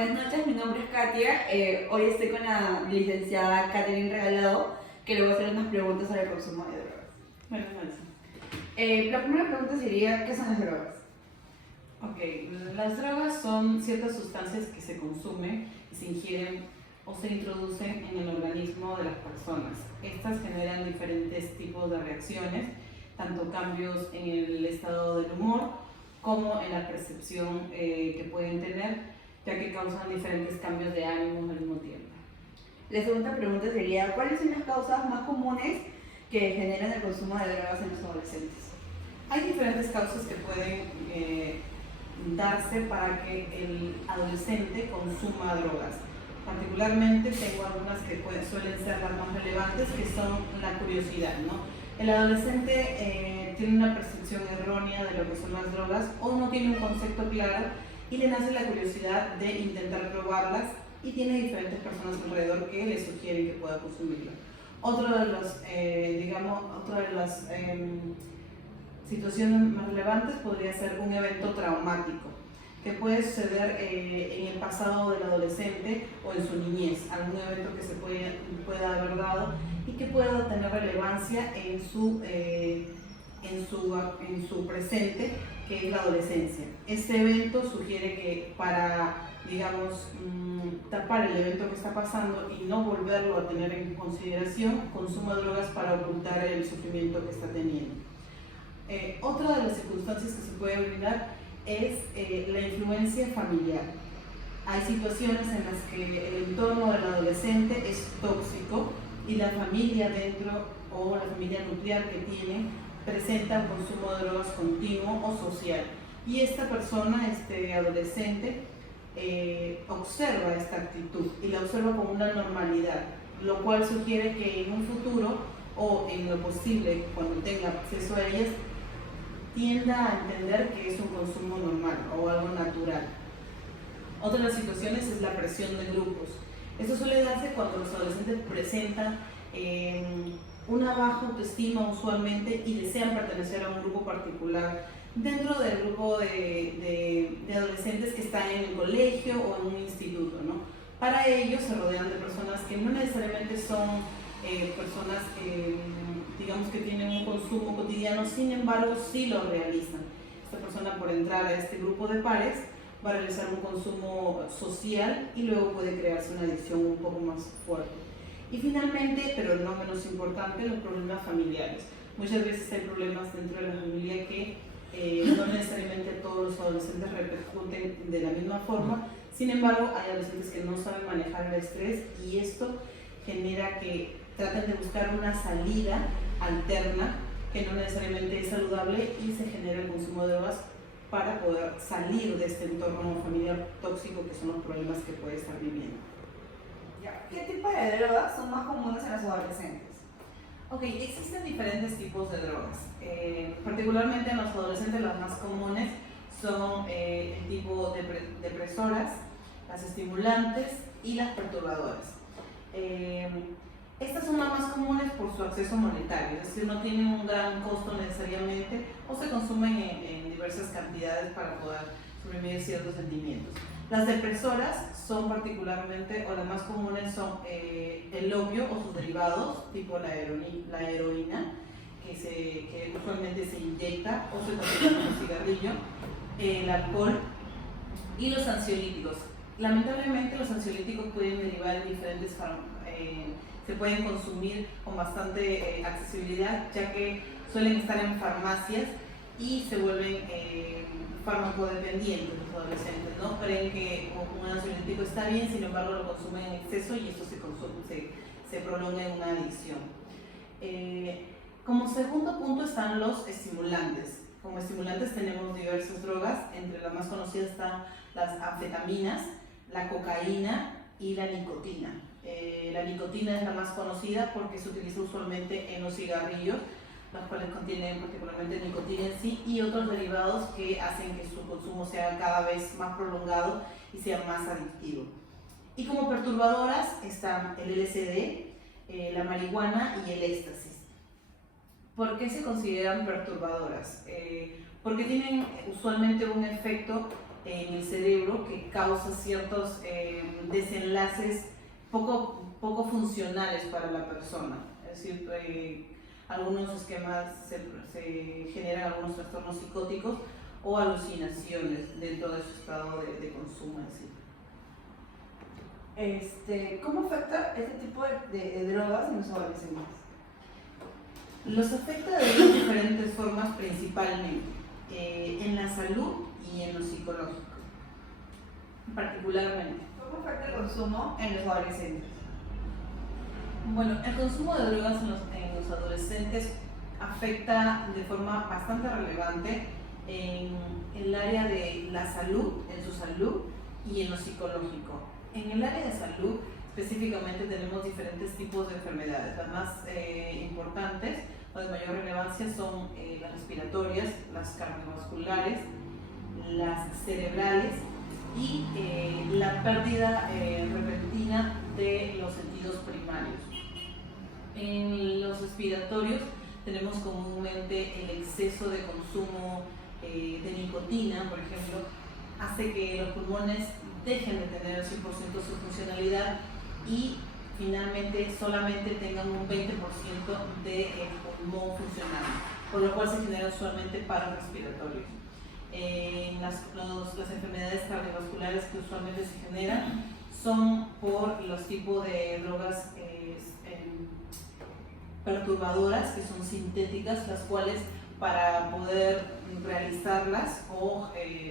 Buenas noches, mi nombre es Katia. Hoy estoy con la licenciada Catherine Regalado, que le voy a hacer unas preguntas sobre el consumo de drogas. Buenas noches. La primera pregunta sería, ¿qué son las drogas? Ok, las drogas son ciertas sustancias que se consumen y se ingieren o se introducen en el organismo de las personas. Estas generan diferentes tipos de reacciones, tanto cambios en el estado del humor como en la percepción que pueden tener, ya que causan diferentes cambios de ánimo al mismo tiempo. La segunda pregunta sería, ¿cuáles son las causas más comunes que generan el consumo de drogas en los adolescentes? Hay diferentes causas que pueden darse para que el adolescente consuma drogas. Particularmente tengo algunas que suelen ser las más relevantes, que son la curiosidad, ¿no? El adolescente tiene una percepción errónea de lo que son las drogas o no tiene un concepto claro y le nace la curiosidad de intentar probarlas y tiene diferentes personas alrededor que le sugieren que pueda consumirlas. Otra de las situaciones más relevantes podría ser un evento traumático que puede suceder en el pasado del adolescente o en su niñez, algún evento que se pueda haber dado y que pueda tener relevancia en su presente, que es la adolescencia. Este evento sugiere que para, tapar el evento que está pasando y no volverlo a tener en consideración, consuma drogas para ocultar el sufrimiento que está teniendo. Otra de las circunstancias que se puede brindar es la influencia familiar. Hay situaciones en las que el entorno del adolescente es tóxico y la familia dentro o la familia nuclear que tiene presenta un consumo de drogas continuo o social. Y esta persona, este adolescente, observa esta actitud y la observa como una normalidad, lo cual sugiere que en un futuro o en lo posible, cuando tenga acceso a ellas, tienda a entender que es un consumo normal o algo natural. Otra de las situaciones es la presión de grupos. Esto suele darse cuando los adolescentes presentan una baja autoestima usualmente y desean pertenecer a un grupo particular dentro del grupo de adolescentes que están en el colegio o en un instituto, ¿no? Para ellos se rodean de personas que no necesariamente son personas que tienen un consumo cotidiano, sin embargo sí lo realizan. Esta persona, por entrar a este grupo de pares, va a realizar un consumo social y luego puede crearse una adicción un poco más fuerte. Y finalmente, pero no menos importante, los problemas familiares. Muchas veces hay problemas dentro de la familia que no necesariamente todos los adolescentes repercuten de la misma forma. Sin embargo, hay adolescentes que no saben manejar el estrés y esto genera que traten de buscar una salida alterna que no necesariamente es saludable y se genera el consumo de drogas para poder salir de este entorno familiar tóxico que son los problemas que puede estar viviendo. ¿Qué tipo de drogas son más comunes en los adolescentes? Ok, existen diferentes tipos de drogas. Particularmente en los adolescentes las más comunes son el tipo depresoras, las estimulantes y las perturbadoras. Estas son las más comunes por su acceso monetario, es decir, no tienen un gran costo necesariamente o se consumen en diversas cantidades para poder suprimir ciertos sentimientos. Las depresoras son particularmente, o las más comunes son el opio o sus derivados, tipo la heroína, que usualmente se inyecta o se consume como cigarrillo, el alcohol y los ansiolíticos. Lamentablemente los ansiolíticos pueden derivar en diferentes se pueden consumir con bastante accesibilidad, ya que suelen estar en farmacias y se vuelven farmacodependientes los adolescentes, ¿no? Creen que un ansiolítico está bien, sin embargo lo consumen en exceso y esto se prolonga en una adicción. Como segundo punto están los estimulantes. Como estimulantes tenemos diversas drogas, entre las más conocidas están las anfetaminas, la cocaína y la nicotina. La nicotina es la más conocida porque se utiliza usualmente en los cigarrillos, los cuales contienen particularmente nicotina en sí y otros derivados que hacen que su consumo sea cada vez más prolongado y sea más adictivo. Y como perturbadoras están el LSD, la marihuana y el éxtasis. ¿Por qué se consideran perturbadoras? Porque tienen usualmente un efecto en el cerebro que causa ciertos desenlaces poco funcionales para la persona. Es decir, algunos esquemas se generan algunos trastornos psicóticos o alucinaciones dentro de su estado de consumo en sí. ¿Cómo afecta este tipo de drogas en los adolescentes? Los afecta de dos diferentes formas principalmente, en la salud y en lo psicológico, particularmente. ¿Cómo afecta el consumo en los adolescentes? Bueno, el consumo de drogas en los adolescentes afecta de forma bastante relevante en el área de la salud, en su salud y en lo psicológico. En el área de salud, específicamente, tenemos diferentes tipos de enfermedades. Las más importantes o de mayor relevancia son las respiratorias, las cardiovasculares, las cerebrales y la pérdida repentina de los sentidos primarios. En los respiratorios tenemos comúnmente el exceso de consumo de nicotina, por ejemplo, hace que los pulmones dejen de tener el 100% su funcionalidad y finalmente solamente tengan un 20% de pulmón funcional, por lo cual se generan usualmente paros respiratorios. Las enfermedades cardiovasculares que usualmente se generan son por los tipos de drogas perturbadoras que son sintéticas, las cuales para poder realizarlas o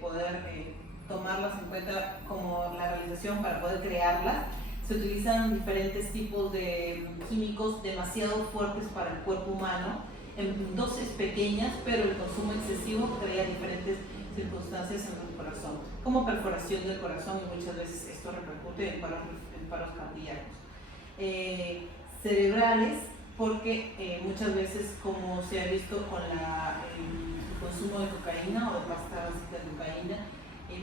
poder tomarlas en cuenta como la realización, para poder crearlas, se utilizan diferentes tipos de químicos demasiado fuertes para el cuerpo humano en dosis pequeñas, pero el consumo excesivo crea diferentes circunstancias en el corazón, como perforación del corazón, y muchas veces esto repercute en paros cardíacos. Cerebrales, porque muchas veces, como se ha visto con el consumo de cocaína o de pasta básica de cocaína,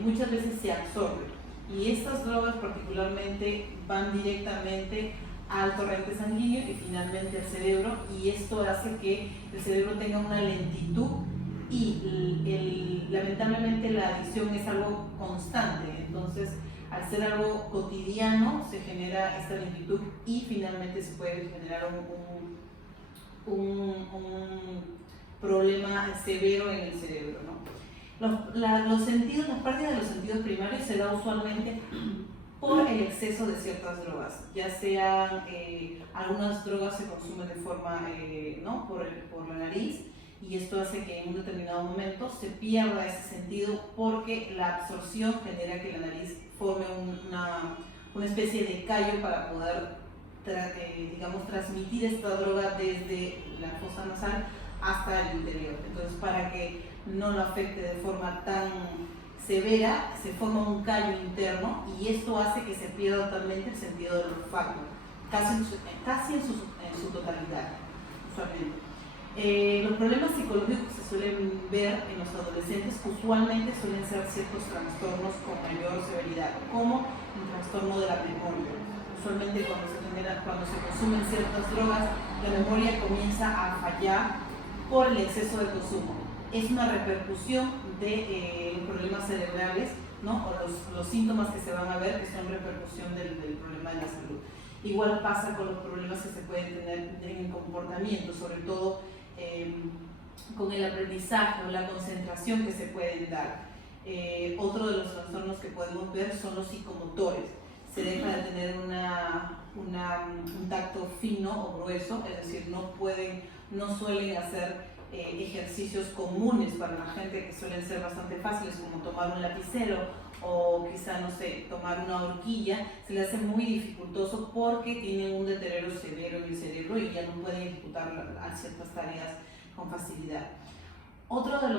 muchas veces se absorbe, y estas drogas particularmente van directamente al torrente sanguíneo y finalmente al cerebro, y esto hace que el cerebro tenga una lentitud y lamentablemente la adicción es algo constante. Entonces, al ser algo cotidiano, se genera esta lentitud y finalmente se puede generar un problema severo en el cerebro, ¿no? Los sentidos, la pérdida de los sentidos primarios se da usualmente por el exceso de ciertas drogas, ya sean algunas drogas se consumen de forma ¿no? por la nariz, y esto hace que en un determinado momento se pierda ese sentido porque la absorción genera que la nariz forme una especie de callo para poder digamos, transmitir esta droga desde la fosa nasal hasta el interior. Entonces, para que no lo afecte de forma tan severa, se forma un callo interno, y esto hace que se pierda totalmente el sentido del olfato, casi en su totalidad, usualmente. Los problemas psicológicos que se suelen ver en los adolescentes usualmente suelen ser ciertos trastornos con mayor severidad, como el trastorno de la memoria. Usualmente cuando se consumen ciertas drogas, la memoria comienza a fallar por el exceso de consumo. Es una repercusión de los problemas cerebrales, ¿no? O los síntomas que se van a ver, que son repercusión del problema de la salud. Igual pasa con los problemas que se pueden tener en el comportamiento, sobre todo con el aprendizaje o la concentración que se pueden dar. Otro de los trastornos que podemos ver son los psicomotores. Se deja de tener un tacto fino o grueso, es decir, no suelen hacer ejercicios comunes para la gente, que suelen ser bastante fáciles, como tomar un lapicero o quizá, no sé, tomar una horquilla. Se le hace muy dificultoso porque tienen un deterioro severo en el cerebro y ya no pueden ejecutar ciertas tareas con facilidad. Otra de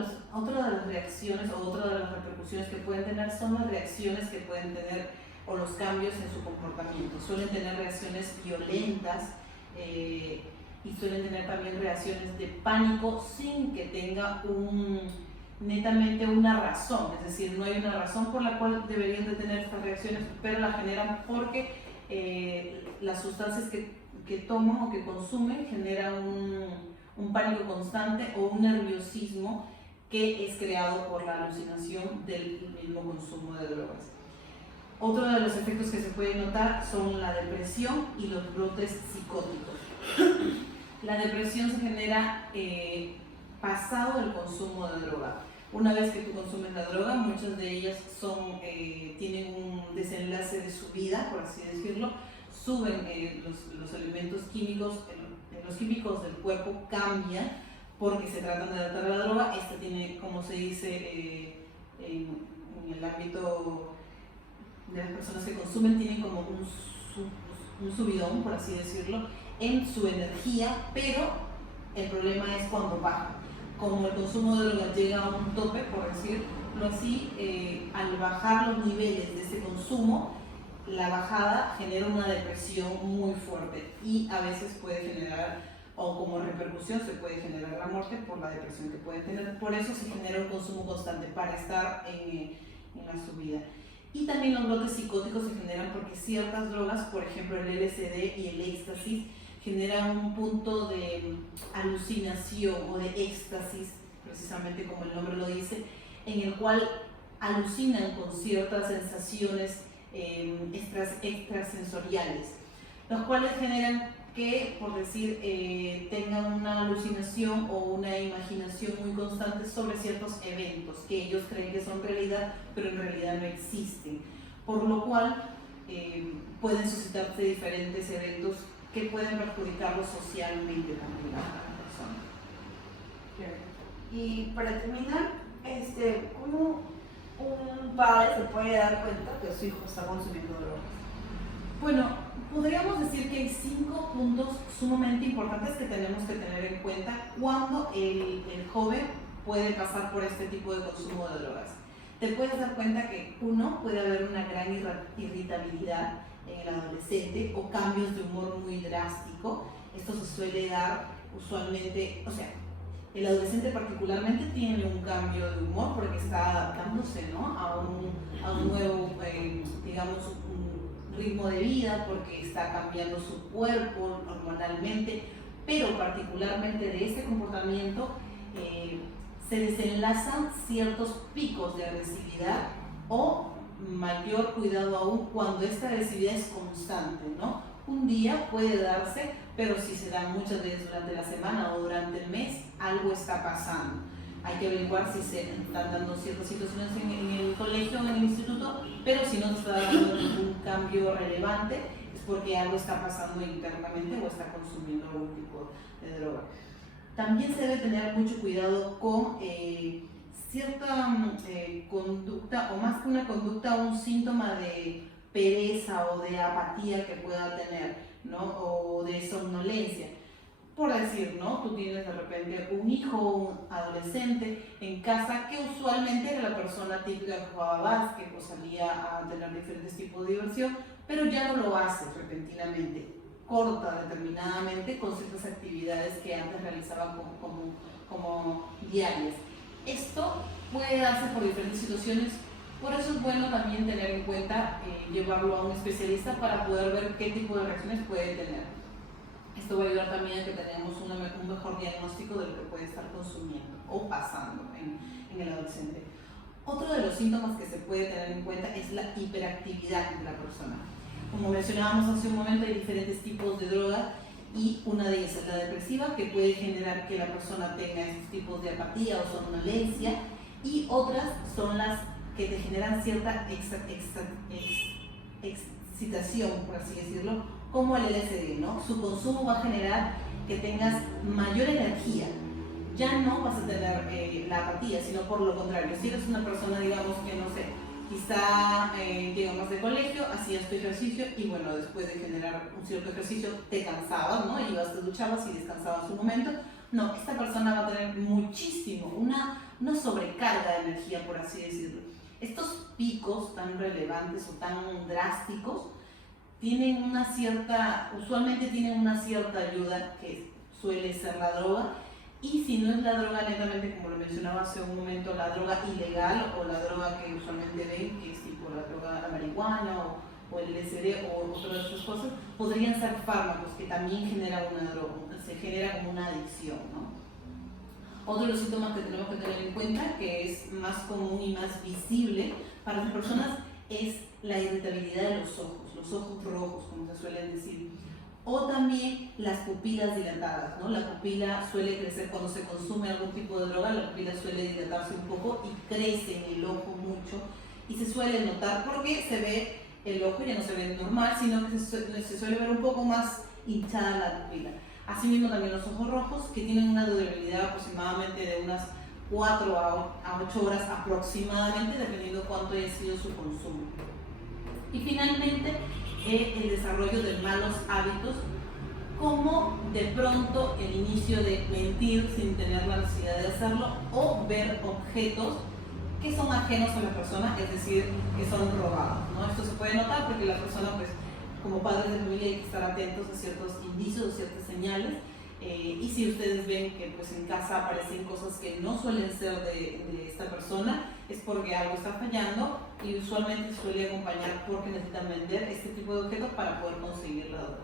las reacciones o otra de las repercusiones que pueden tener son las reacciones que pueden tener o los cambios en su comportamiento. Suelen tener reacciones violentas y suelen tener también reacciones de pánico sin que tenga netamente una razón, es decir, no hay una razón por la cual deberían de tener estas reacciones, pero las generan porque las sustancias que toman o que consumen generan un pánico constante o un nerviosismo que es creado por la alucinación del mismo consumo de drogas. Otro de los efectos que se pueden notar son la depresión y los brotes psicóticos. La depresión se genera pasado el consumo de droga. Una vez que tú consumes la droga, muchas de ellas tienen un desenlace de subida, por así decirlo, suben los elementos químicos, los químicos del cuerpo cambian porque se tratan de adaptar a la droga. Esta tiene, como se dice en el ámbito de las personas que consumen, tienen como un subidón, por así decirlo, en su energía, pero el problema es cuando baja. Como el consumo de drogas llega a un tope, por decirlo así, al bajar los niveles de ese consumo, la bajada genera una depresión muy fuerte y a veces puede generar, o como repercusión se puede generar la muerte por la depresión que pueden tener. Por eso se genera un consumo constante para estar en la subida. Y también los brotes psicóticos se generan porque ciertas drogas, por ejemplo el LSD y el éxtasis, generan un punto de alucinación o de éxtasis, precisamente como el nombre lo dice, en el cual alucinan con ciertas sensaciones extrasensoriales, los cuales generan que, por decir, tengan una alucinación o una imaginación muy constante sobre ciertos eventos que ellos creen que son realidad, pero en realidad no existen, por lo cual pueden suscitarse diferentes eventos que pueden perjudicarlo socialmente también a la persona. Y para terminar, ¿cómo un padre se puede dar cuenta que su hijo está consumiendo drogas? Bueno, podríamos decir que hay 5 puntos sumamente importantes que tenemos que tener en cuenta cuando el joven puede pasar por este tipo de consumo de drogas. Te puedes dar cuenta que, uno, puede haber una gran irritabilidad en el adolescente o cambios de humor muy drástico. Esto se suele dar usualmente, o sea, el adolescente particularmente tiene un cambio de humor porque está adaptándose, ¿no?, a un nuevo, digamos, un ritmo de vida, porque está cambiando su cuerpo hormonalmente, pero particularmente de este comportamiento se desenlazan ciertos picos de agresividad o mayor cuidado aún cuando esta agresividad es constante, ¿no? Un día puede darse, pero si se da muchas veces durante la semana o durante el mes, algo está pasando. Hay que averiguar si se están dando ciertas situaciones en el colegio o en el instituto, pero si no se está dando ningún cambio relevante, es porque algo está pasando internamente o está consumiendo algún tipo de droga. También se debe tener mucho cuidado con cierta conducta, o más que una conducta, un síntoma de pereza o de apatía que pueda tener, ¿no?, o de somnolencia. Por decir, ¿no?, tú tienes de repente un hijo, un adolescente en casa que usualmente era la persona típica que jugaba básquet o salía a tener diferentes tipos de diversión, pero ya no lo hace repentinamente, corta determinadamente con ciertas actividades que antes realizaba como diarias. Esto puede darse por diferentes situaciones, por eso es bueno también tener en cuenta llevarlo a un especialista para poder ver qué tipo de reacciones puede tener. Esto va a ayudar también a que tengamos un mejor diagnóstico de lo que puede estar consumiendo o pasando en el adolescente. Otro de los síntomas que se puede tener en cuenta es la hiperactividad de la persona. Como mencionábamos hace un momento, hay diferentes tipos de droga y una de ellas es la depresiva, que puede generar que la persona tenga estos tipos de apatía o somnolencia, y otras son las que te generan cierta excitación, por así decirlo, como el LSD, ¿no? Su consumo va a generar que tengas mayor energía. Ya no vas a tener la apatía, sino por lo contrario. Si eres una persona, digamos, que no sé, quizá llegamos de colegio, hacías tu ejercicio y bueno, después de generar un cierto ejercicio te cansabas, ¿no? Ibas, te duchabas y descansabas un momento. No, esta persona va a tener muchísimo, una sobrecarga de energía, por así decirlo. Estos picos tan relevantes o tan drásticos usualmente tienen una cierta ayuda, que suele ser la droga, y si no es la droga netamente, como lo mencionaba hace un momento, la droga ilegal o la droga que usualmente ven, que es tipo la droga, la marihuana o el LSD o otras de estas cosas, podrían ser fármacos que también generan una droga, se genera como una adicción, ¿no? Otro de los síntomas que tenemos que tener en cuenta, que es más común y más visible para las personas, es la irritabilidad de los ojos rojos, como se suelen decir. O también las pupilas dilatadas, ¿no? La pupila suele crecer cuando se consume algún tipo de droga, la pupila suele dilatarse un poco y crece en el ojo mucho. Y se suele notar porque se ve el ojo, ya no se ve normal, sino que se suele ver un poco más hinchada la pupila. Asimismo también los ojos rojos, que tienen una durabilidad aproximadamente de unas 4 a 8 horas aproximadamente, dependiendo cuánto haya sido su consumo. Y finalmente, el desarrollo de malos hábitos, como de pronto el inicio de mentir sin tener la necesidad de hacerlo, o ver objetos que son ajenos a la persona, es decir, que son robados, ¿no? Esto se puede notar porque la persona, pues, como padres de familia hay que estar atentos a ciertos indicios, a ciertas señales, y si ustedes ven que pues en casa aparecen cosas que no suelen ser de esta persona, es porque algo está fallando y usualmente suele acompañar porque necesitan vender este tipo de objetos para poder conseguir la droga.